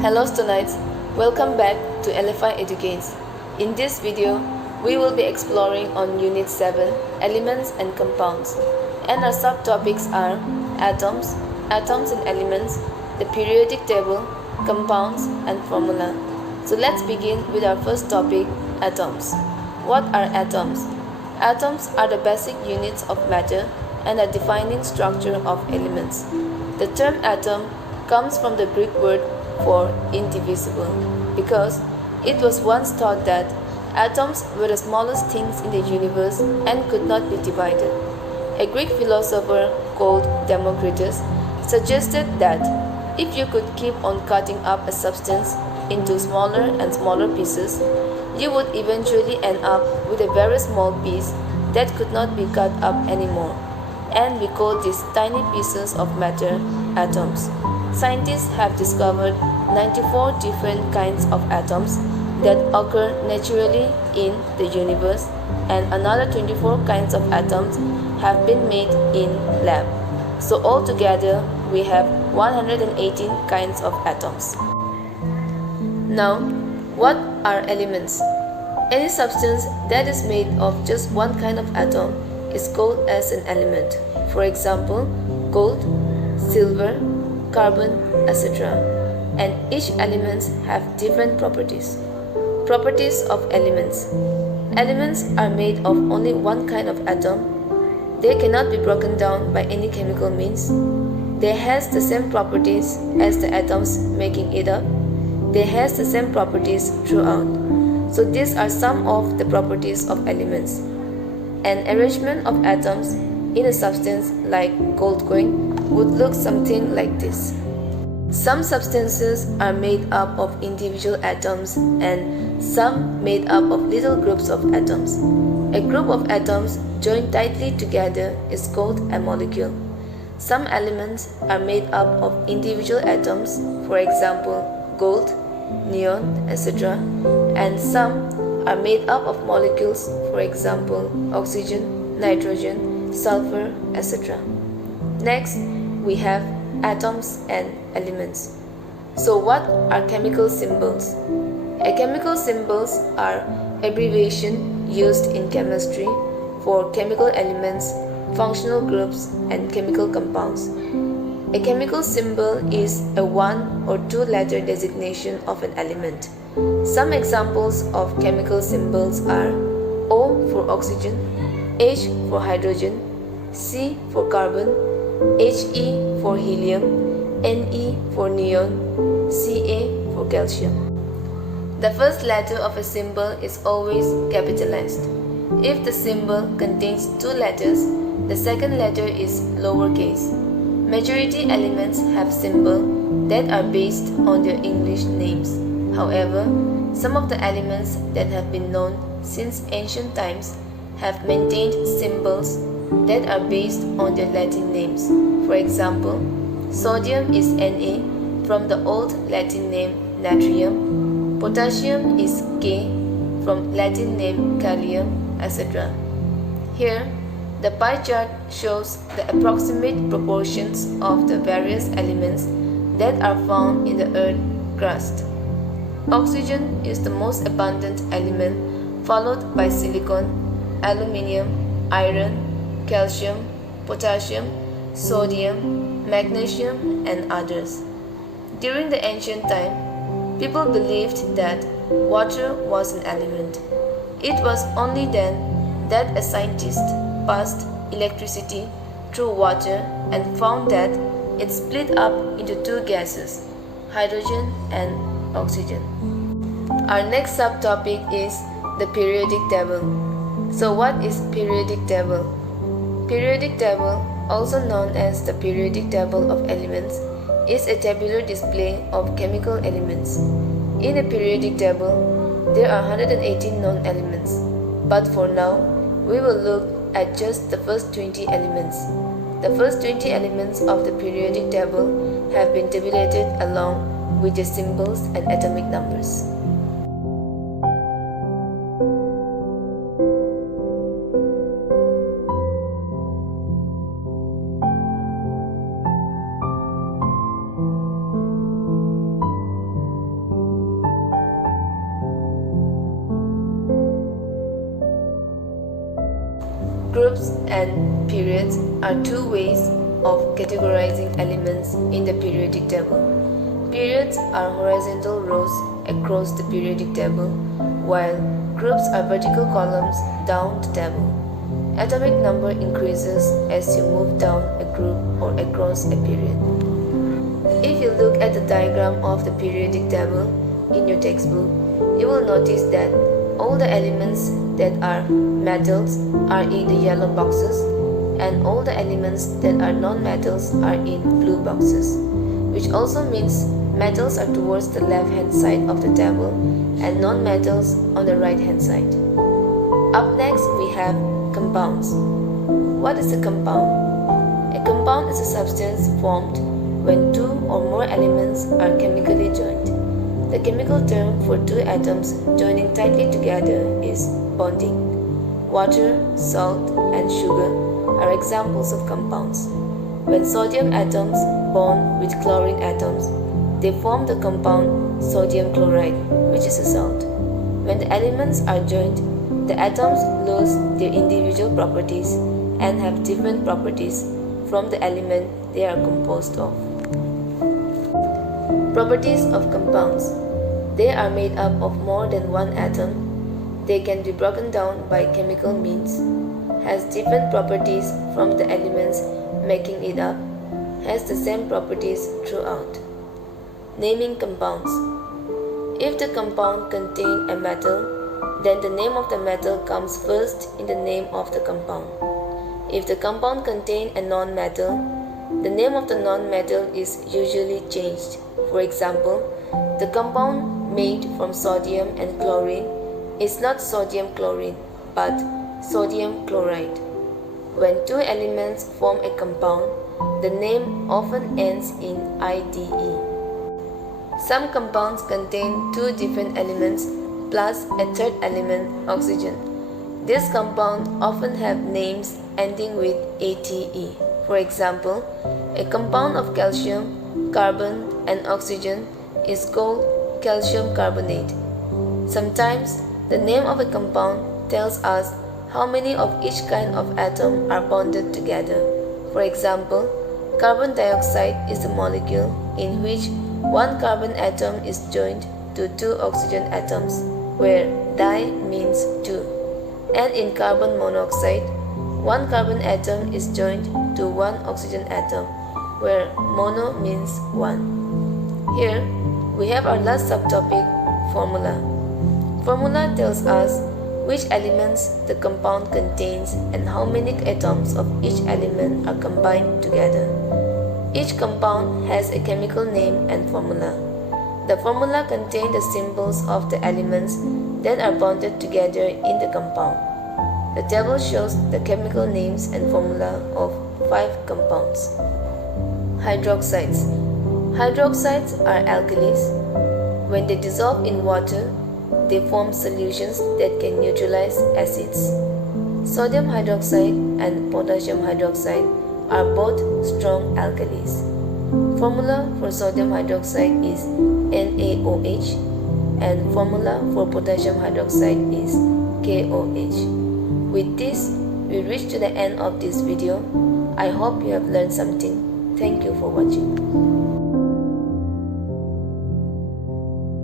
Hello students, welcome back to LFI Educates. In this video, we will be exploring on Unit 7, Elements and Compounds, and our subtopics are atoms, atoms and elements, the periodic table, compounds and formula. So let's begin with our first topic, atoms. What are atoms? Atoms are the basic units of matter and a defining structure of elements. The term atom comes from the Greek word for indivisible, because it was once thought that atoms were the smallest things in the universe and could not be divided. A Greek philosopher called Democritus suggested that if you could keep on cutting up a substance into smaller and smaller pieces, you would eventually end up with a very small piece that could not be cut up anymore, and we call these tiny pieces of matter atoms. Scientists have discovered 94 different kinds of atoms that occur naturally in the universe, and another 24 kinds of atoms have been made in lab. So altogether, we have 118 kinds of atoms. Now, what are elements? Any substance that is made of just one kind of atom is called as an element. For example, gold, silver, carbon, etc. And each element have different properties. Properties of elements. Elements are made of only one kind of atom. They cannot be broken down by any chemical means. They has the same properties as the atoms making it up. They has the same properties throughout. So these are some of the properties of elements. An arrangement of atoms in a substance like gold coin would look something like this. Some substances are made up of individual atoms and some made up of little groups of atoms. A group of atoms joined tightly together is called a molecule. Some elements are made up of individual atoms, for example, gold, neon, etc. And some are made up of molecules, for example, oxygen, nitrogen, sulfur, etc. Next, we have atoms and elements. So what are chemical symbols? Chemical symbols are abbreviations used in chemistry for chemical elements, functional groups, and chemical compounds. A chemical symbol is a one or two letter designation of an element. Some examples of chemical symbols are O for oxygen, H for hydrogen, C for carbon, He for helium, Ne for neon, Ca for calcium. The first letter of a symbol is always capitalized. If the symbol contains two letters, the second letter is lowercase. Majority elements have symbols that are based on their English names. However, some of the elements that have been known since ancient times have maintained symbols that are based on their Latin names. For example, sodium is Na from the old Latin name natrium, potassium is K from Latin name kalium, etc. Here, the pie chart shows the approximate proportions of the various elements that are found in the Earth's crust. Oxygen is the most abundant element, followed by silicon, aluminium, iron, calcium, potassium, sodium, magnesium, and others. During the ancient time, people believed that water was an element. It was only then that a scientist passed electricity through water and found that it split up into two gases, hydrogen and oxygen. Our next subtopic is the periodic table. So what is periodic table? Periodic table, also known as the periodic table of elements, is a tabular display of chemical elements. In a periodic table, there are 118 known elements, but for now, we will look at just the first 20 elements. The first 20 elements of the periodic table have been tabulated along with their symbols and atomic numbers. Groups and periods are two ways of categorizing elements in the periodic table. Periods are horizontal rows across the periodic table, while groups are vertical columns down the table. Atomic number increases as you move down a group or across a period. If you look at the diagram of the periodic table in your textbook, you will notice that all the elements that are metals are in the yellow boxes, and all the elements that are non-metals are in blue boxes, which also means metals are towards the left-hand side of the table and non-metals on the right-hand side. Up next, we have compounds. What is a compound? A compound is a substance formed when two or more elements are chemically joined. The chemical term for two atoms joining tightly together is bonding. Water, salt, and sugar are examples of compounds. When sodium atoms bond with chlorine atoms, they form the compound sodium chloride, which is a salt. When the elements are joined, the atoms lose their individual properties and have different properties from the element they are composed of. Properties of compounds. They are made up of more than one atom. They can be broken down by chemical means, has different properties from the elements making it up, has the same properties throughout. Naming compounds. If the compound contains a metal, then the name of the metal comes first in the name of the compound. If the compound contains a non-metal, the name of the non-metal is usually changed. For example, the compound made from sodium and chlorine is not sodium chlorine, but sodium chloride. When two elements form a compound, the name often ends in IDE. Some compounds contain two different elements plus a third element, oxygen. These compounds often have names ending with ATE. For example, a compound of calcium, carbon, and oxygen is called calcium carbonate. Sometimes, the name of a compound tells us how many of each kind of atom are bonded together. For example, carbon dioxide is a molecule in which one carbon atom is joined to two oxygen atoms, where di means two. And in carbon monoxide, one carbon atom is joined to one oxygen atom, where mono means one. Here, we have our last subtopic, formula. Formula tells us which elements the compound contains and how many atoms of each element are combined together. Each compound has a chemical name and formula. The formula contains the symbols of the elements that are bonded together in the compound. The table shows the chemical names and formula of 5 compounds. Hydroxides. Hydroxides are alkalis. When they dissolve in water, they form solutions that can neutralize acids. Sodium hydroxide and potassium hydroxide are both strong alkalis. Formula for sodium hydroxide is NaOH and formula for potassium hydroxide is KOH. With this, we reach to the end of this video. I hope you have learned something. Thank you for watching.